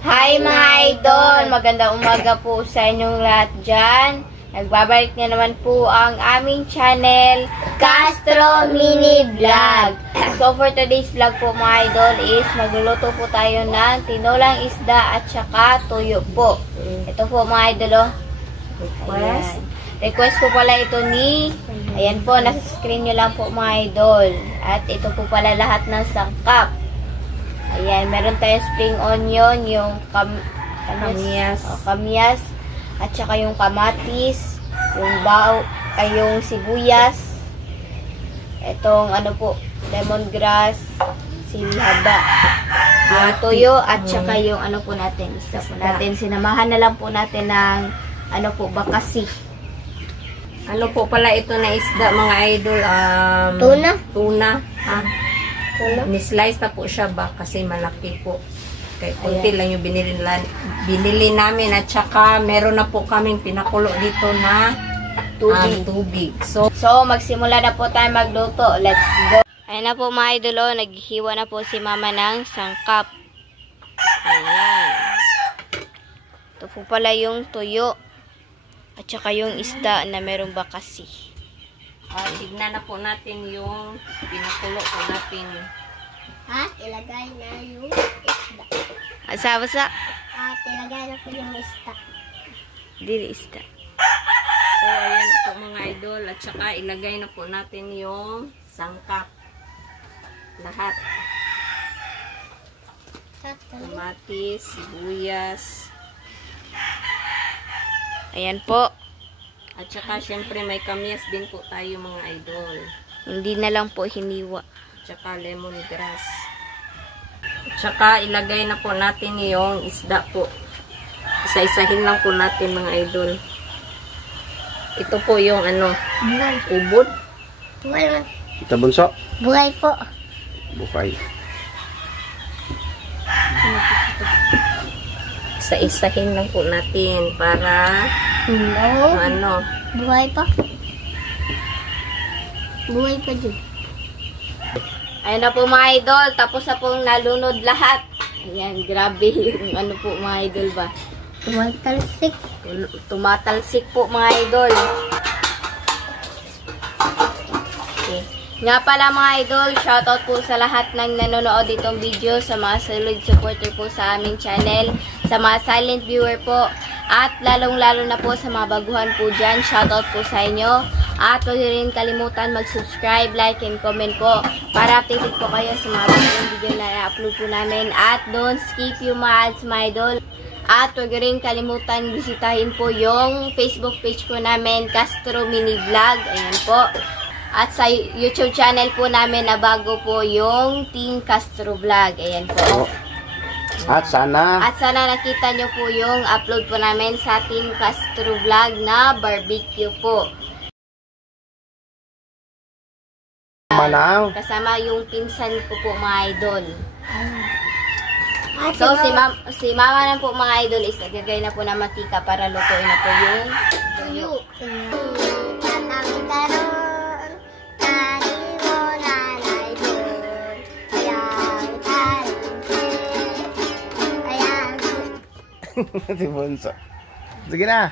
Hi mga idol! Magandang umaga po sa inyong lahat dyan. Nagbabalik na naman po ang aming channel, Castro Mini Vlog. So for today's vlog po mga idol is magluluto po tayo ng tinolang isda at saka tuyo po. Ito po mga idol oh. Request po pala ito ni, ayan po, nasa screen nyo lang po mga idol. At ito po pala lahat ng sangkap. Ayan, meron tayong spring onion, yung kamyas, at saka yung kamatis, yung sibuyas, itong ano po, lemongrass, silhaba, yung tuyo, at saka yung ano po natin, isda po natin. Sinamahan na lang po natin ng ano po, bakasi. Ano po pala ito na isda mga idol? Tuna. Ni-slice na po siya ba kasi malaki po. Kaya kunti lang yung binili namin at saka meron na po kaming pinakulo dito na tubig. So Magsimula na po tayo magluto. Let's go! Ayan na po mga idolo, naghihiwa na po si mama ng sangkap. Ayan. Ito po pala yung tuyo at saka yung isda na merong bakasi. Tignan na po natin yung pinakulo po natin. Ilagay na yung isda. Asa-asa? Ilagay na po yung isda. Dili isda. So, ayan po mga idol. At saka ilagay na po natin yung sangkap. Lahat. Kamatis, sibuyas. Ayan po. At saka, syempre, may kamyas din po tayo mga idol. Hindi na lang po hiniwa. At saka, lemongrass. At saka, ilagay na po natin yung isda po. Isa-isahin lang po natin mga idol. Ito po yung ano, ubod. Buhay. Kita bunso? Buhay po. Bukay. Isa-isahin lang po natin para ano. Buhay pa. Buhay pa dyan. Ayan na po mga idol. Tapos na pong nalunod lahat. Ayan, grabe yung ano po mga idol ba. Tumatalsik. Tumatalsik po mga idol. Okay. Nga pala mga idol, shoutout po sa lahat ng nanonood ditong video, sa mga solid supporter po sa aming channel, sa mga silent viewer po, at lalong-lalo na po sa mga baguhan po dyan, shoutout po sa inyo. At huwag rin kalimutan mag-subscribe, like, and comment po para updated po kayo sa mga bagong video na i-upload po namin. At don't skip yung mga ads mga idol. At huwag rin kalimutan bisitahin po yung Facebook page po namin, Castro Mini Vlog. Ayan po. At sa YouTube channel po namin na bago po yung Team Castro Vlog. Ayan po. At sana nakita nyo po yung upload po namin sa Team Castro Vlog na barbecue po. Kasama yung pinsan ko po mga idol. So si mama na po mga idol is nagagay na po ng mantika para lutuin na po yung tuyo. Si bunso. Sige na.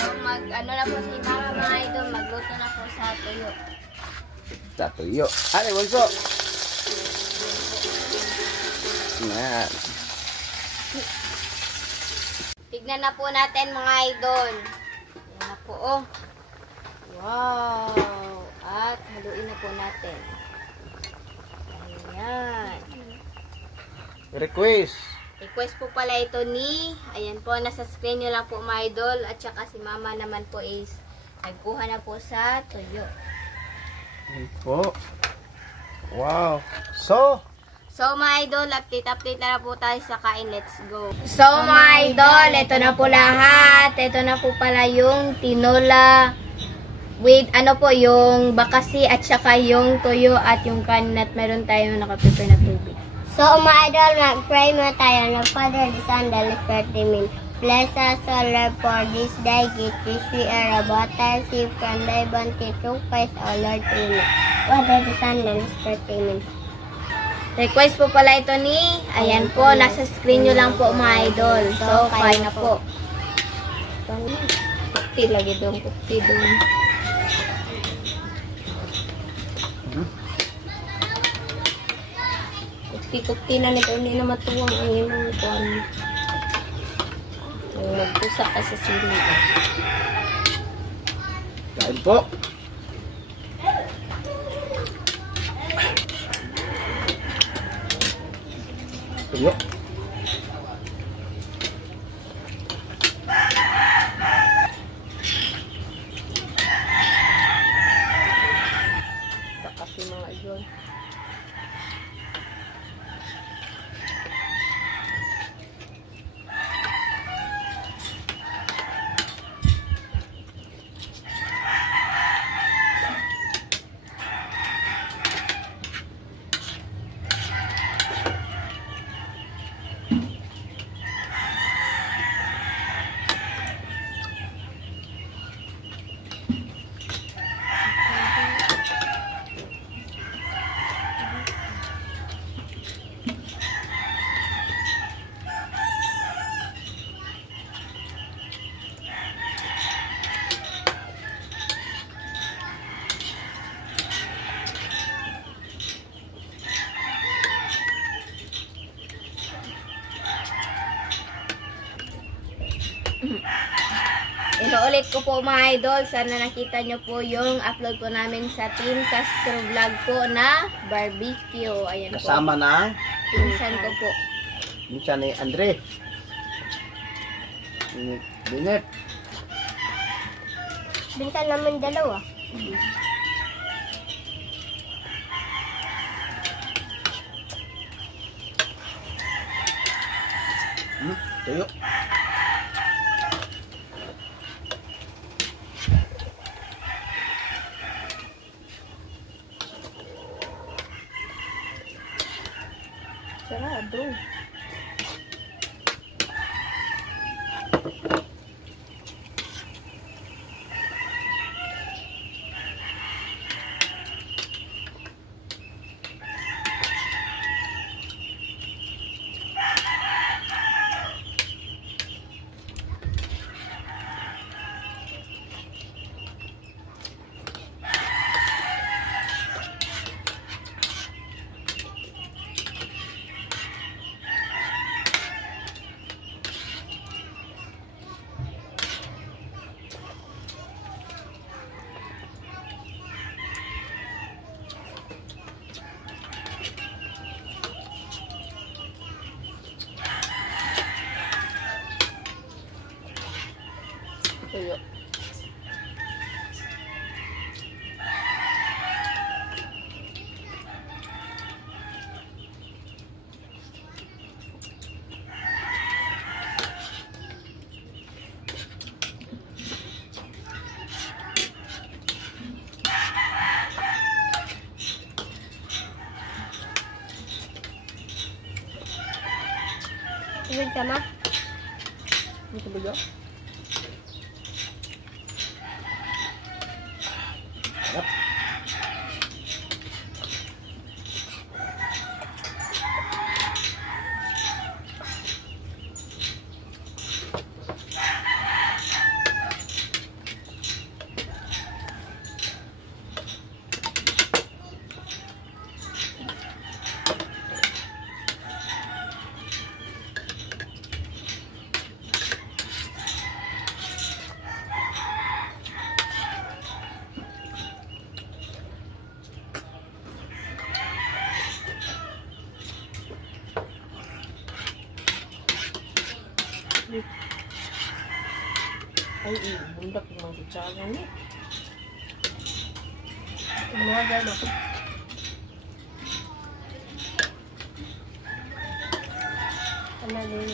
So ano na po si mama mga idol, magluto na po sa tuyo. Sa tuyo. Ano bunso? Yan. Tignan na po natin mga idol. Yan na po oh. Wow. At haluin na po natin. Ayan. Request po pala ito ni, ayan po, nasa screen nyo lang po mga idol. At saka si mama naman po is nagkuha na po sa tuyo. Ayan po. Wow. So, mga idol, update na po tayo sa kain. Let's go. So mga idol, ito na po lahat. Ito na po pala yung tinola with ano po, yung bakasi at saka yung toyo at yung kanin at meron tayong nakaprepare na tubig. So, mga idol, mag-pray mo tayo ng Father, the Son, the Holy Spirit, Amen. Bless us, O Lord, for this day, gift which we are about to receive from thy bounty through Christ, our Lord, Amen. Father, the Son, the Holy Spirit, Amen. Request po pala ito ni, ayan po, nasa screen nyo lang po mga idol. So, kain na po. Kukti lagi doon, kukti doon. Kukti na nito, hindi na matuwang ang imong kuwan. Magpusa ka sa sili. kain po. Tuyo. Kasi mga idol. Inuulit ko po mga idol, sana nakita nyo po yung upload po namin sa Team Castro Vlog po na barbecue. Ayan po. Kasama ng Pinsan ko po. minsan ni Andre. Binet. Bintan naman dalawa. Tuyo. Sarado. Tuyo. Tubig sama. Ito ba yun? Yep. Ay, bundak ng kutsara niya. Mga gano'n. na din.